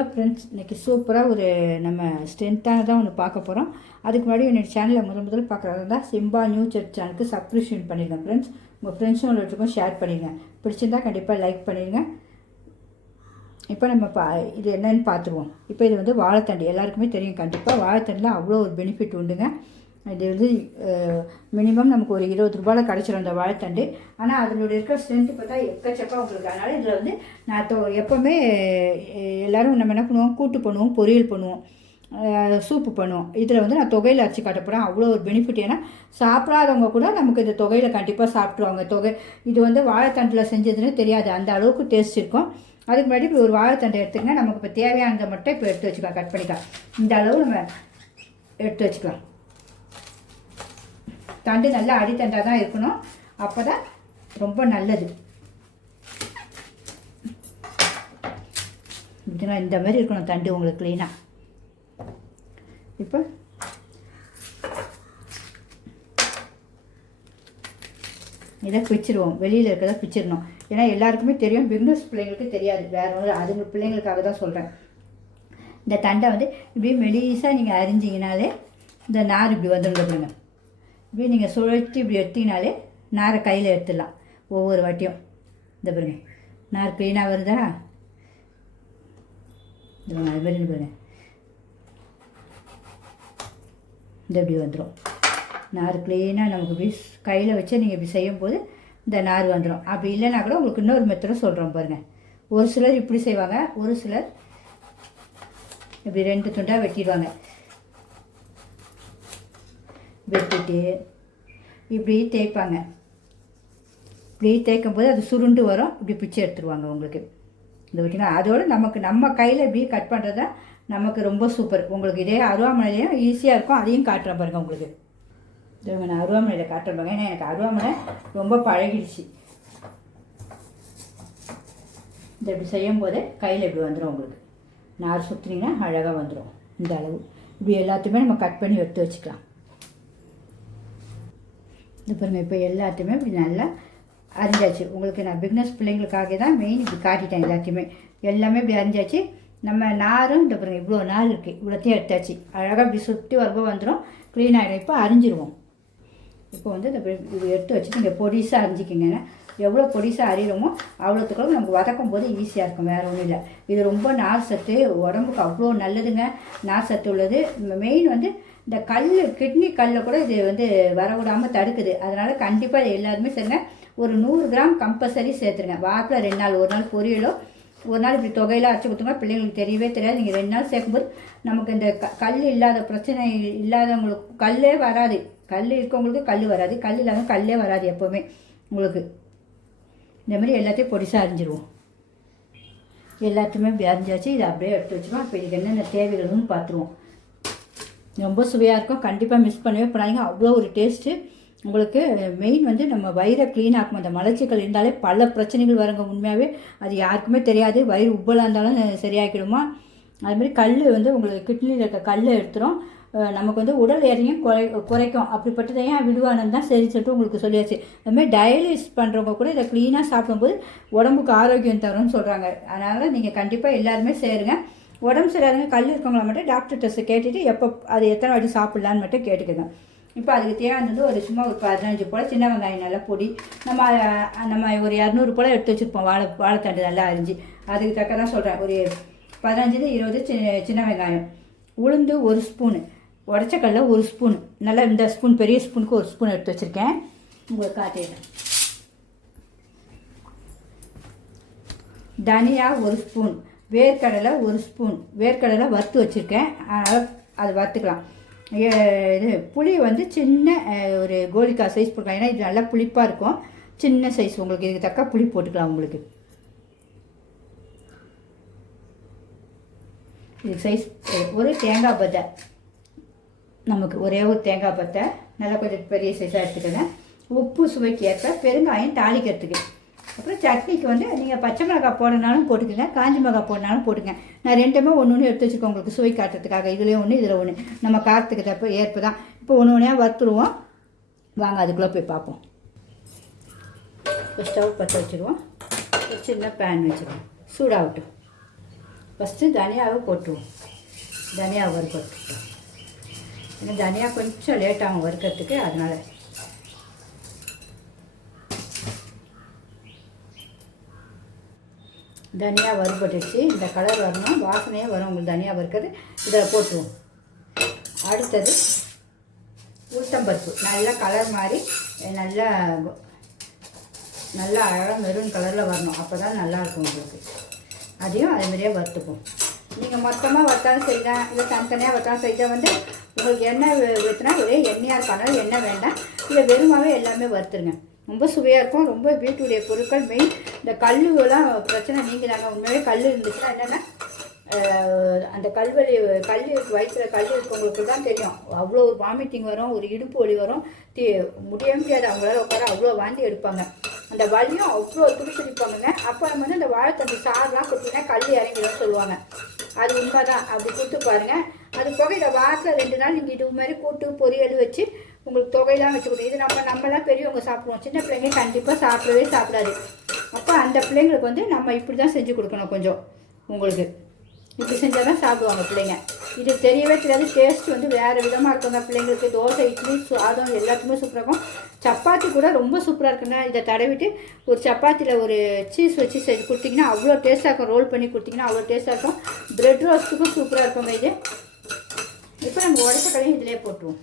Hello friends, இன்றைக்கி சூப்பராக ஒரு நம்ம ஸ்ட்ரென்த்தானதாக ஒன்று பார்க்க போகிறோம். அதுக்கு முன்னாடி என்னோடய சேனலை முதல் பார்க்குறதா இருந்தால் சிம்பா நியூ சர்ச் சேனலுக்கு சப்ஸ்கிரிப்ஷன் பண்ணிடுங்க ஃப்ரெண்ட்ஸ். உங்கள் ஃப்ரெண்ட்ஸும் உள்ளவற்றுக்கும் ஷேர் பண்ணிடுங்க. பிடிச்சிருந்தால் கண்டிப்பாக லைக் பண்ணிடுங்க. இப்போ நம்ம இது என்னன்னு பார்த்துருவோம். இப்போ இது வந்து வாழைத்தண்டு எல்லாருக்குமே தெரியும். கண்டிப்பாக வாழைத்தண்டில் அவ்வளோ ஒரு பெனிஃபிட் உண்டுங்க. இது வந்து மினிமம் நமக்கு ஒரு 20 ரூபாயில் கிடச்சிடும் அந்த வாழைத்தண்டு. ஆனால் அதனுடைய இருக்கிற ஸ்ட்ரென்த்து பார்த்தா எக்கச்சக்கம் உங்களுக்கு. அதனால் இதில் வந்து நான் எப்போவுமே எல்லோரும் நம்ம என்ன பண்ணுவோம், கூட்டு பண்ணுவோம், பொரியல் பண்ணுவோம், சூப்பு பண்ணுவோம். இதில் வந்து நான் தொகையில் அரைச்சி காட்டப்போகிறேன். அவ்வளோ ஒரு பெனிஃபிட். ஏன்னா சாப்பிடாதவங்க கூட நமக்கு இந்த தொகையில் கண்டிப்பாக சாப்பிட்ருவாங்க. இது வந்து வாழைத்தண்டில் செஞ்சதுன்னு தெரியாது, அந்த அளவுக்கு டேஸ்ட் இருக்கும். அதுக்கு முன்னாடி இப்போ ஒரு வாழைத்தண்டை எடுத்துக்கங்க. நமக்கு இப்போ தேவையானதை மட்டும் இப்போ எடுத்து வச்சுக்கலாம், கட் பண்ணிக்கலாம். இந்த அளவு நம்ம எடுத்து வச்சுக்கலாம். தண்டு நல்லா அடித்தண்டாக தான் இருக்கணும், அப்போ தான் ரொம்ப நல்லது. இந்த மாதிரி இருக்கணும் தண்டு உங்களுக்கு க்ளீனாக. இப்போ இதை பிச்சிடுவோம், வெளியில் இருக்கிறத பிச்சிடணும். ஏன்னா எல்லாருக்குமே தெரியும், பிகினர்ஸ் பிள்ளைங்களுக்கு தெரியாது. வேறு ஒன்று அதுங்க பிள்ளைங்களுக்காக தான் சொல்கிறேன். இந்த தண்டை வந்து இப்படி மெலிசாக நீங்கள் அரிஞ்சிங்கனாலே இந்த நார் இப்படி வந்துடுங்க. இப்படி நீங்கள் சுழற்றி இப்படி எடுத்திங்கனாலே நாரை கையில் எடுத்துடலாம் ஒவ்வொரு வாட்டியும். இந்த பாருங்க, நார் க்ளீனாக வருதா? இது அது மாதிரி பாருங்க, இந்த இப்படி வந்துடும் நார் க்ளீனாக. நமக்கு இப்படி கையில் வச்சு நீங்கள் இப்படி செய்யும்போது இந்த நார் வந்துடும். அப்படி இல்லைன்னா கூட உங்களுக்கு இன்னொரு மெத்தடும் சொல்கிறோம் பாருங்கள். ஒரு சிலர் இப்படி செய்வாங்க, ஒரு சிலர் இப்படி 2 துண்டாக வெட்டிடுவாங்க. வெட்டிட்டு இப்படி தேய்ப்பாங்க. இப்படி தேய்க்கும் போது அது சுருண்டு வரும். இப்படி பிச்சை எடுத்துருவாங்க உங்களுக்கு. இந்த பார்த்தீங்கன்னா அதோடு நம்ம கையில் இப்படி கட் பண்ணுறது தான் நமக்கு ரொம்ப சூப்பர். உங்களுக்கு இதே அருவாமனையிலையும் ஈஸியாக இருக்கும். அதையும் காட்டுறேன் பாருங்கள் உங்களுக்கு. இதை நான் அருவாமனையில் காட்டுறேன் பாருங்க. ஏன்னா எனக்கு அருவாமனை ரொம்ப பழகிடுச்சு. இந்த இப்படி செய்யும் போது கையில் இப்படி வந்துடும் உங்களுக்கு. நார் சுற்றுனீங்கன்னா அழகாக வந்துடும். இந்த அளவு இப்படி எல்லாத்தையுமே நம்ம கட் பண்ணி எடுத்து வச்சுக்கலாம். இது பாருங்கள், இப்போ எல்லாத்தையுமே இப்படி நல்லா அரிஞ்சாச்சு. உங்களுக்கு நான் பிகினர்ஸ் பிள்ளைங்களுக்காக தான் மெயின் இப்படி காட்டிட்டேன். எல்லாமே இப்படி அரிஞ்சாச்சு. நம்ம நாரும் இந்த பாருங்கள், இவ்வளோ நார் இருக்குது, இவ்வளோத்தையும் எடுத்தாச்சு. அழகாக இப்படி சுற்றி வரப்போ வந்துடும், க்ளீன் ஆகிடும். இப்போ அரிஞ்சிடுவோம். இப்போ வந்து இந்த இது எடுத்து வச்சு நீங்கள் பொடிசாக அரிஞ்சிக்கிங்க. எவ்வளோ பொடிசாக அரியிறோமோ அவ்வளோத்துக்குள்ள நமக்கு வதக்கும் போது ஈஸியாக இருக்கும். வேறு ஒன்றும் இல்லை. இது ரொம்ப நார் சத்து, உடம்புக்கு அவ்வளோ நல்லதுங்க. நார் சத்து உள்ளது. மெயின் வந்து இந்த கிட்னி கல்லை கூட இது வந்து வரவிடாமல் தடுக்குது. அதனால் கண்டிப்பாக எல்லாருமே சரிங்க, ஒரு 100 கிராம் கம்பல்சரி சேர்த்துருங்க. வாரத்தில் 2 நாள், ஒரு நாள் பொரியலோ ஒரு நாள் இப்படி தொகையில் அரைச்சி கொடுத்துங்க. பிள்ளைங்களுக்கு தெரியவே தெரியாது. நீங்கள் 2 நாள் சேர்க்கும்போது நமக்கு இந்த கல் இல்லாத பிரச்சனை இல்லாதவங்களுக்கு கல்லே வராது. கல் இருக்கவங்களுக்கு கல் வராது, கல் இல்லாதவங்க கல்லே வராது எப்போவுமே உங்களுக்கு. இந்த மாதிரி எல்லாத்தையும் பொடிசாக அரிஞ்சிடுவோம். எல்லாத்தையுமே இப்படி அரிஞ்சாச்சு. இதை அப்படியே எடுத்து வச்சுருவோம். இப்போ இதுக்கு என்னென்ன தேவைகள்னு பார்த்துருவோம். ரொம்ப சுவையாக இருக்கும். கண்டிப்பாக மிஸ் பண்ணவே பண்ணாதீங்க. அவ்வளோ ஒரு டேஸ்ட்டு உங்களுக்கு. மெயின் வந்து நம்ம வயிறை க்ளீன் ஆக்கும். அந்த மலச்சிக்கல் இருந்தாலே பல பிரச்சனைகள் வருங்க. உண்மையாகவே அது யாருக்குமே தெரியாது. வயிறு உப்பலாக இருந்தாலும் சரியாக்கிடுமா. அதுமாதிரி கல் வந்து உங்களுக்கு கிட்னியில் இருக்க கல்லை எடுத்துரும். நமக்கு வந்து உடல் எடையும் குறைக்கும். அப்படிப்பட்டதையும் விடுவானு தான் சரி சொல்லிட்டு உங்களுக்கு சொல்லியாச்சு. அதுமாதிரி டயாலிஸ் பண்ணுறவங்க கூட இதை க்ளீனாக சாப்பிடும்போது உடம்புக்கு ஆரோக்கியம் தரும்னு சொல்கிறாங்க. அதனால் நீங்கள் கண்டிப்பாக எல்லாருமே சேருங்க. உடம்பு சரியாதுங்க கல் இருக்கவங்கள மட்டும் டாக்டர் டெஸ்ட்டு கேட்டுட்டு எப்போ அது எத்தனை வாட்டி சாப்பிட்லான்னு மட்டும் கேட்டுக்கோங்க. இப்போ அதுக்கு தேவையானது ஒரு சும்மா ஒரு 15 போல் சின்ன வெங்காயம் நல்லா பொடி. நம்ம ஒரு 200 போல் எடுத்து வச்சுருப்போம். வாழைத்தண்டு நல்லா அரிஞ்சு. அதுக்கு தக்க தான் சொல்கிறேன். ஒரு 15-20 சின்ன வெங்காயம். உளுந்து 1 ஸ்பூனு, உடச்சக்கல்ல 1 ஸ்பூன். நல்லா இந்த ஸ்பூன், பெரிய ஸ்பூனுக்கு 1 ஸ்பூன் எடுத்து வச்சுருக்கேன். உங்களுக்கு காட்டிடுறேன். தனியா 1 ஸ்பூன், வேர்க்கடலை 1 ஸ்பூன். வேர்க்கடலை வறுத்து வச்சுருக்கேன், அதனால் அது வறுத்துக்கலாம். இது புளி வந்து சின்ன ஒரு கோலிக்காய் சைஸ் போட்டுக்கலாம். ஏன்னா இது நல்லா புளிப்பாக இருக்கும். சின்ன சைஸ் உங்களுக்கு இதுக்கு தக்க புளி போட்டுக்கலாம். உங்களுக்கு இது சைஸ் ஒரு தேங்காய் பத்தை, நமக்கு ஒரே ஒரு தேங்காய் பத்தை நல்லா கொஞ்சம் பெரிய சைஸாக எடுத்துக்கோங்க. உப்பு சுவைக்கு ஏற்ப, பெருங்காயம் தாளிக்கிறதுக்கு. அப்புறம் சட்னிக்கு வந்து நீங்கள் பச்சை மிளகாய் போடனாலும் போட்டுக்கோங்க, காஞ்சி மிளகாய் போடனாலும் போட்டுங்க. நான் 2மே ஒன்று எடுத்து வச்சுருக்கேன் உங்களுக்கு சுவை காட்டுறதுக்காக. இதுலேயும் ஒன்று, இதில் ஒன்று. நம்ம காரத்துக்கு தப்ப ஏற்ப தான். இப்போ ஒன்று வறுத்துருவோம். வாங்க அதுக்குள்ளே போய் பார்ப்போம். இப்போ ஸ்டவ் பற்ற வச்சுருவோம். ஒரு சின்ன பேன் வச்சுருவோம், சூடாகட்டும். ஃபஸ்ட்டு தனியாவை போட்டுருவோம். தனியாவை வறுக்கட்டுட்டோம். ஏன்னா தனியா கொஞ்சம் லேட்டாகும் வறுக்கிறதுக்கு, அதனால் தனியாக வறுபட்டுச்சு. இந்த கலர் வரணும், வாசனையாக வரும் உங்களுக்கு தனியாக வறுக்கிறது. இதை போட்டுருவோம். அடுத்தது உளுத்தம்பருப்பு நல்லா கலர் மாதிரி நல்லா நல்லா அழகாக மெரூன் கலரில் வரணும். அப்போ தான் நல்லாயிருக்கும் உங்களுக்கு. அதையும் அதேமாதிரியே வறுத்துப்போம். நீங்கள் மொத்தமாக வறுத்தாலும் செய்யலாம், இல்லை தனித்தனியாக வறுத்தாலும் செய்தால் வந்து உங்களுக்கு எண்ணெய் ஊற்றினா ஒரே எண்ணெயாக இருக்கனால எண்ணெய் வேண்டாம். இல்லை வெறுமாவே எல்லாமே வறுத்துருங்க. ரொம்ப சுவையாக இருக்கும். ரொம்ப வீட்டுடைய பொருட்கள் மெயின். இந்த கல்லுலாம் பிரச்சனை நீங்கிறாங்க. உண்மையிலே கல் இருந்துச்சுன்னா என்னென்னா அந்த கல்வலி வயிற்றில் கல் இருக்கவங்களுக்கு தான் தெரியும். அவ்வளோ ஒரு வாமிட்டிங் வரும், ஒரு இடுப்பு வலி வரும், முடிய முடியாது அவங்களால உட்கார, அவ்வளோ வாந்தி எடுப்பாங்க. அந்த வலியும் அவ்வளோ துடிப்பாங்க. அப்போ நம்ம வந்து அந்த வாழைத்தண்டு சாரெலாம் கொடுத்தீங்கன்னா கல் இறங்கிடும் சொல்லுவாங்க. அது உண்மை தான். அப்படி கொடுத்து பாருங்கள். அது போக இதை வாரத்தில் 2 நாள் நீங்கள் இது மாதிரி கூட்டு பொரியல் வச்சு உங்களுக்கு தொகையெல்லாம் வச்சு கொடுங்க. இது நம்மலாம் பெரியவங்க சாப்பிடுவோம். சின்ன பிள்ளைங்க கண்டிப்பாக சாப்பிடாது. அப்போ அந்த பிள்ளைங்களுக்கு வந்து நம்ம இப்படி தான் செஞ்சு கொடுக்கணும். கொஞ்சம் உங்களுக்கு இப்படி செஞ்சால் தான் சாப்பிடுவாங்க பிள்ளைங்க. இது தெரியவே தெரியாது. டேஸ்ட் வந்து வேறு விதமாக இருக்குங்க பிள்ளைங்களுக்கு. தோசை, இட்லி, சாதம் எல்லாத்துக்குமே சூப்பராக இருக்கும். சப்பாத்தி கூட ரொம்ப சூப்பராக இருக்குங்க. இதை தடவிட்டு ஒரு சப்பாத்தியில் ஒரு சீஸ் வச்சு செஞ்சு கொடுத்தீங்கன்னா அவ்வளோ டேஸ்ட்டாக இருக்கும். ரோல் பண்ணி கொடுத்தீங்கன்னா அவ்வளோ டேஸ்ட்டாக இருக்கும். பிரெட் ரோஸ்ட்டுக்கும் சூப்பராக இருக்குங்க இது. இப்போ நம்ம உடச்ச கடையும் இதிலே போட்டுருவோம்.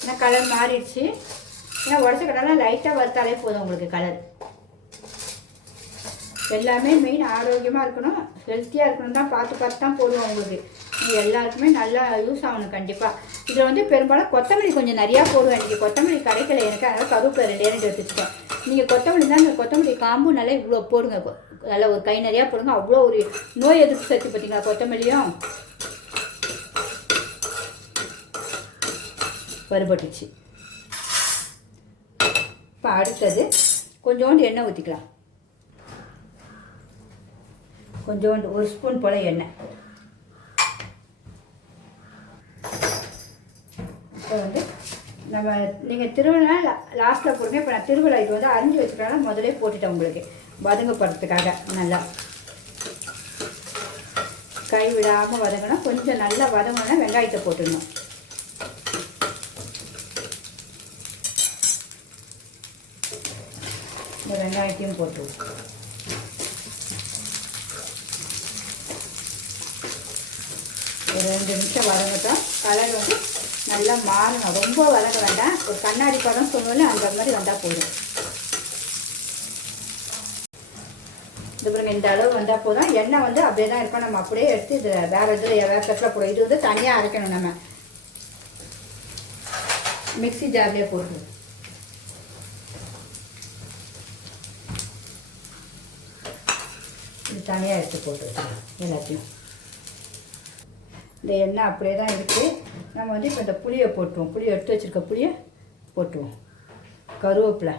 ஏன்னா கலர் மாறிடுச்சு. ஏன்னா உடச்ச கடைலாம் லைட்டாக வறுத்தாலே போதும் உங்களுக்கு கலர். எல்லாமே மெயின் ஆரோக்கியமாக இருக்கணும், ஹெல்த்தியாக இருக்கணும் தான் பார்த்து தான் போடுவோம் உங்களுக்கு. இது எல்லாருக்குமே நல்லா யூஸ் ஆகணும் கண்டிப்பாக. இதில் வந்து பெரும்பாலும் கொத்தமல்லி கொஞ்சம் நிறையா போடுவேன். இன்றைக்கி கொத்தமல்லி கிடைக்கல எனக்கு, அதனால் கருவேப்பிலை 2 எடுத்துக்கிட்டேன். நீங்கள் கொத்தமல்லி தான், இந்த கொத்தமல்லி காம்பு நல்லா இவ்வளோ போடுங்க. நல்லா ஒரு கை நிறையா போடுங்க. அவ்வளோ ஒரு நோய் எதிர்ப்பு சக்தி பார்த்தீங்களா கொத்தமல்லியும். வறுபட்டுச்சு. இப்போ அடுத்தது கொஞ்சோண்டு எண்ணெய் ஊற்றிக்கலாம். கொஞ்சோண்டு 1 ஸ்பூன் போல் எண்ணெய். இப்போ வந்து நம்ம நீங்கள் திருவிழா லாஸ்ட்டில் போடுங்க. இப்போ நான் திருவிழா இது வந்து அரிஞ்சு வச்சுக்கலாம், முதலே போட்டுட்டேன் உங்களுக்கு வதங்கப்படுறதுக்காக. நல்லா கை விடாமல் வதங்கணும். கொஞ்சம் நல்லா வதங்கணும்னா வெங்காயத்தை போட்டுடணும். இந்த வெங்காயத்தையும் போட்டுருவோம். ஒரு 2 நிமிஷம் வதங்கட்டும். கலர் வந்து நல்லா மாறணும். ரொம்ப வதங்க வேண்டாம். ஒரு கண்ணாடி படம் சொல்லுவோம்ல, அந்த மாதிரி வந்தால் போதும். இது பாருங்க, இந்த அளவு வந்தால் போதும். எண்ணெய் வந்து அப்படியே தான் இருக்கும். நம்ம அப்படியே எடுத்து இது வேறு வேறு தட்டில் போடுவோம். இது வந்து தனியாக அரைக்கணும். நம்ம மிக்ஸி ஜார்லேயே போட்டு இது தனியாக எடுத்து போட்டு எல்லாத்தையும். இந்த எண்ணெய் அப்படியே தான் இருக்குது. நம்ம வந்து இப்போ இந்த புளியை போட்டுருவோம். புளியை எடுத்து வச்சுருக்க புளியை போட்டுருவோம். கருவேப்பிலை,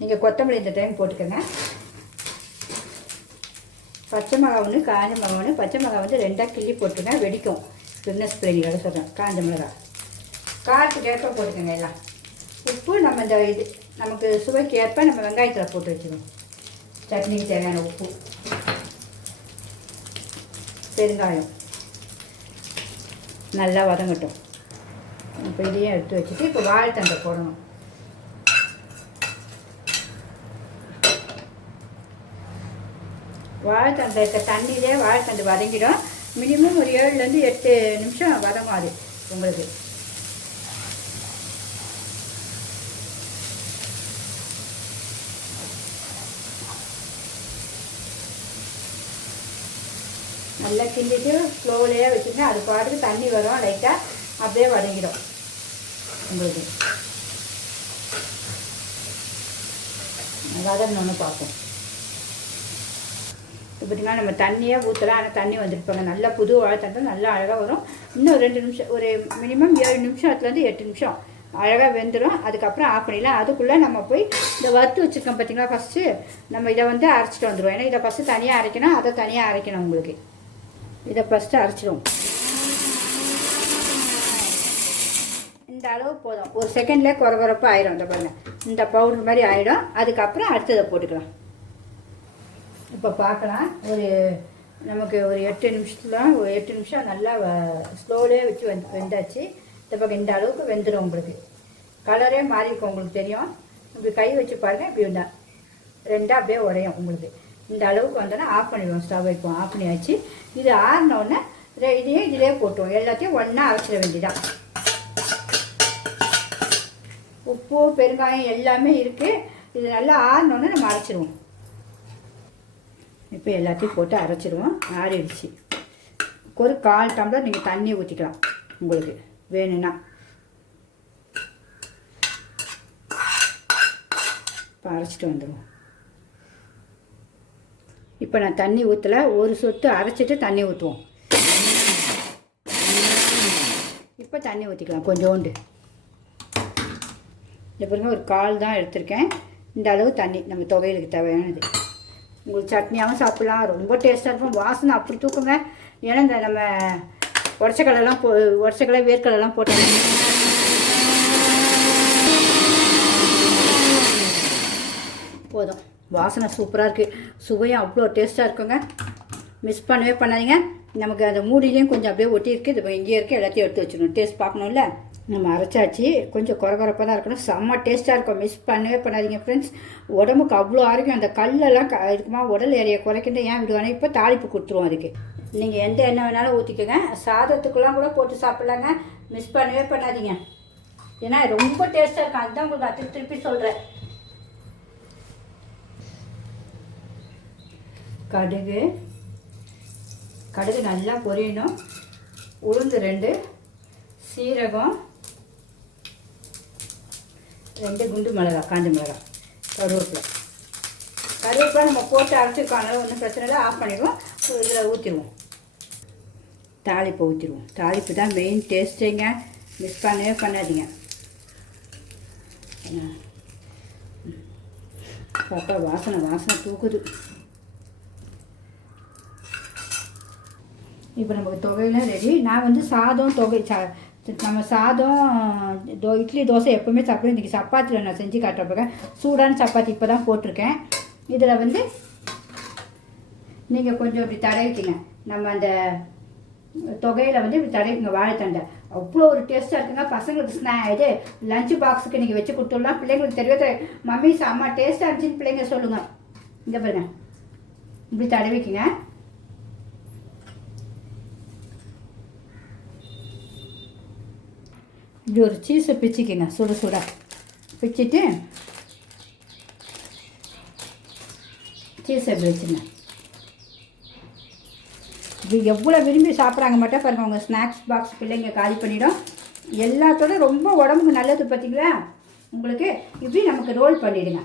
நீங்கள் கொத்தமல்லி இந்த டைம் போட்டுக்கோங்க. பச்சை மிளகா ஒன்று, காஞ்ச மிளகா ஒன்று. பச்சை மிளகா வந்து 2ஆக கிள்ளி போட்டுருங்க, வெடிக்கும். பிஸ்னஸ் பிள்ளைங்களோட சொல்கிறேன். காஞ்ச மிளகா காரத்துக்கு ஏற்ப போட்டுக்கோங்க எல்லாம். உப்பு நம்ம இந்த இது நமக்கு சுவைக்கு ஏற்ப நம்ம வெங்காயத்தில் போட்டு வச்சுக்கணும். சட்னிக்கு தேவையான உப்பு, பெருங்காயம். நல்லா வதங்கட்டும். இப்போ இதையும் எடுத்து வச்சுட்டு இப்போ வாழைத்தண்டை போடணும். வாழைத்தண்டை இருக்க தண்ணியிலே வாழைத்தண்டு வதங்கிடும். மினிமம் ஒரு 7லேருந்து 8 நிமிஷம் வதங்கும் அது உங்களுக்கு. நல்லா கிண்டிட்டு ஸ்லோவிலேயே வச்சுருங்க. அது பாட்டுக்கு தண்ணி வரும், லைட்டாக அப்படியே வதங்கிடும் உங்களுக்கு. வதங்கணுன்னு பார்ப்போம். இப்போ பார்த்திங்கன்னா நம்ம தண்ணியே ஊற்றலாம். ஆனால் தண்ணி வந்துருப்பாங்க. நல்லா புது வாழைத்தண்டை நல்லா அழகாக வரும். இன்னும் 2 நிமிஷம், ஒரு மினிமம் 7 நிமிஷத்துலேருந்து 8 நிமிஷம் அழகாக வெந்துடும். அதுக்கப்புறம் ஆஃப் பண்ணிடலாம். அதுக்குள்ளே நம்ம போய் இந்த வறுத்து வச்சுருக்கோம் பார்த்திங்களா, ஃபஸ்ட்டு நம்ம இதை வந்து அரைச்சிட்டு வந்துடுவோம். ஏன்னா இதை ஃபஸ்ட்டு தனியாக அரைக்கணும், அதை தனியாக அரைக்கணும் உங்களுக்கு. இதை ஃபஸ்ட்டு அரைச்சிடுவோம். இந்த அளவு போதும். ஒரு செகண்ட்லேயே குறப்பாக ஆயிடும். இந்த பாருங்கள், இந்த பவுடர் மாதிரி ஆகிடும். அதுக்கப்புறம் அடுத்ததை போட்டுக்கலாம். இப்போ பார்க்கலாம். ஒரு நமக்கு ஒரு 8 நிமிஷம் நல்லா ஸ்லோலே வச்சு வெந்தாச்சு. இந்த பக்கம் இந்த அளவுக்கு வெந்துடும். உங்களுக்கு கலரே மாறி இருக்கும், உங்களுக்கு தெரியும். இப்படி கை வச்சு பாருங்கள், இப்படி வந்தால் ரெண்டாக அப்படியே உடையும். உங்களுக்கு இந்த அளவுக்கு வந்தோன்னா ஆஃப் பண்ணிடுவோம். ஸ்டவ் வைப்போம், ஆஃப் பண்ணியாச்சு. இது ஆறினோடனே இதையும் இதிலே போட்டுவோம். எல்லாத்தையும் ஒன்றா அரைச்சிட வேண்டியதான். உப்பு பெருங்காயம் எல்லாமே இருக்குது. இது நல்லா ஆறினோடனே நம்ம அரைச்சிடுவோம். இப்போ எல்லாத்தையும் போட்டு அரைச்சிடுவோம். ஆறிடுச்சு. ஒரு 1/4 டம்ளர் நீங்கள் தண்ணி ஊற்றிக்கலாம் உங்களுக்கு வேணும்னா. இப்போ அரைச்சிட்டு வந்துடுவோம். இப்போ நான் தண்ணி ஊற்றலை, ஒரு சொட்டு அரைச்சிட்டு தண்ணி ஊற்றுவோம். இப்போ தண்ணி ஊற்றிக்கலாம் கொஞ்சோண்டு. இந்த பாருங்க, ஒரு 1/4 தான் எடுத்திருக்கேன். இந்த அளவு தண்ணி நம்ம துவையலுக்கு தேவையானது. உங்களுக்கு சட்னியாகவும் சாப்பிட்லாம், ரொம்ப டேஸ்ட்டாக இருக்கும். வாசனை அப்படி தூக்குங்க. ஏன்னா இந்த நம்ம உடச்சக்கடலை வேர்க்கடலாம் போட்டாங்க. போதும், வாசனை சூப்பராக இருக்குது. சுவையும் அவ்வளோ டேஸ்ட்டாக இருக்குங்க. மிஸ் பண்ணவே பண்ணாதீங்க. நமக்கு அந்த மூடிலையும் கொஞ்சம் அப்படியே ஒட்டியிருக்கு. இது இங்கேயே இருக்குது. எல்லாத்தையும் எடுத்து வச்சுக்கணும். டேஸ்ட் பார்க்கணும்ல. நம்ம அரைச்சாச்சு. கொஞ்சம் குறகுறப்பாக தான் இருக்கணும். செம்ம டேஸ்ட்டாக இருக்கும். மிஸ் பண்ணவே பண்ணாதீங்க ஃப்ரெண்ட்ஸ். உடம்புக்கு அவ்வளோ ஆரோக்கியம். அந்த கல்லெல்லாம் இருக்குமா, உடல் எடையை குறைக்கின்ற ஏன் விடுவானே. இப்போ தாளிப்பு கொடுத்துருவோம். அதுக்கு நீங்கள் எந்த எண்ணெய் வேணாலும் ஊற்றிக்கோங்க. சாதத்துக்குலாம் கூட போட்டு சாப்பிட்லாங்க. மிஸ் பண்ணவே பண்ணாதீங்க. ஏன்னா ரொம்ப டேஸ்ட்டாக இருக்கும். அதுதான் உங்களுக்கு திருப்பி சொல்கிறேன். கடுகு நல்லா பொரியணும். உளுந்து 2, சீரகம் 2 குண்டு மிளகா, காஞ்ச மிளகா, கருவேப்பிலை நம்ம போட்டு அரைச்சிருக்கோம். அதனால ஒன்றும் பிரச்சனை இல்லை. ஆஃப் பண்ணிடுவோம். இதில் ஊற்றிடுவோம். தாளிப்பை ஊற்றிடுவோம். தாளிப்பு தான் மெயின் டேஸ்ட்டுங்க. மிஸ் பண்ணவே பண்ணாதீங்க. பாப்பா வாசனை தூக்குது. இப்போ நமக்கு தொகையெல்லாம் ரெடி. நான் வந்து சாதம் நம்ம சாதம் இட்லி தோசை எப்போவுமே சாப்பிடுவோம். இன்றைக்கி சப்பாத்தியில் நான் செஞ்சு காட்டுறப்பேன். சூடான சப்பாத்தி இப்போ தான் போட்டிருக்கேன். இதில் வந்து நீங்கள் கொஞ்சம் இப்படி தடவிக்கிங்க. நம்ம அந்த தொகையில் வந்து இப்படி தடவிக்குங்க வாழைத்தண்டை. அவ்வளோ ஒரு டேஸ்ட்டாக இருக்குங்க. பசங்களுக்கு இது லஞ்சு பாக்ஸுக்கு நீங்கள் வச்சு கொடுத்துடலாம். பிள்ளைங்களுக்கு தெரியவே மம்மி செம்ம டேஸ்ட்டாக இருந்துச்சுன்னு பிள்ளைங்க சொல்லுங்கள். இங்கே பாருங்க, இப்படி தடவிக்குங்க. இப்படி ஒரு சீஸை பிச்சுக்கிங்க. சுட பிச்சுட்டு சீஸை இப்படி வச்சுங்க. இப்படி எவ்வளோ விரும்பி சாப்பிட்றாங்க மட்டும் பாருங்கள். உங்கள் ஸ்நாக்ஸ் பாக்ஸ் பிள்ளைங்க காலி பண்ணிடும். எல்லாத்தோட ரொம்ப உடம்புக்கு நல்லது பார்த்தீங்களா உங்களுக்கு. இப்படி நமக்கு ரோல் பண்ணிவிடுங்க.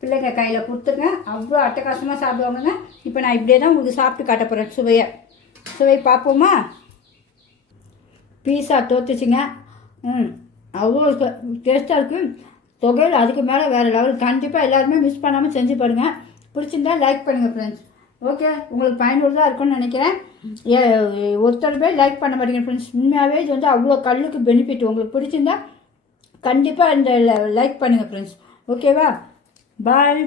பிள்ளைங்க கையில் கொடுத்துருங்க. அவ்வளோ அட்டகாசமாக சாப்பிடுவாங்கங்க. இப்போ நான் இப்படியே தான் உங்களுக்கு சாப்பிட்டு காட்ட போகிறேன். சுவை பார்ப்போமா. பீஸா தோத்துச்சுங்க. அவ்வளோ டேஸ்ட்டாக இருக்குது. தொகையில் அதுக்கு மேலே வேறு லெவல். கண்டிப்பாக எல்லாருமே மிஸ் பண்ணாமல் செஞ்சு பாருங்கள். பிடிச்சிருந்தா லைக் பண்ணுங்கள் ஃப்ரெண்ட்ஸ். ஓகே, உங்களுக்கு பயனுள்ளதாக இருக்கும்னு நினைக்கிறேன். ஒருத்தர் பேர் லைக் பண்ண மாட்டேங்க ஃப்ரெண்ட்ஸ். உண்மையாகவே இது வந்து அவ்வளோ கல்லுக்கு பெனிஃபிட். உங்களுக்கு பிடிச்சிருந்தா கண்டிப்பாக இந்த லைக் பண்ணுங்கள் ஃப்ரெண்ட்ஸ். ஓகேவா? பாய்.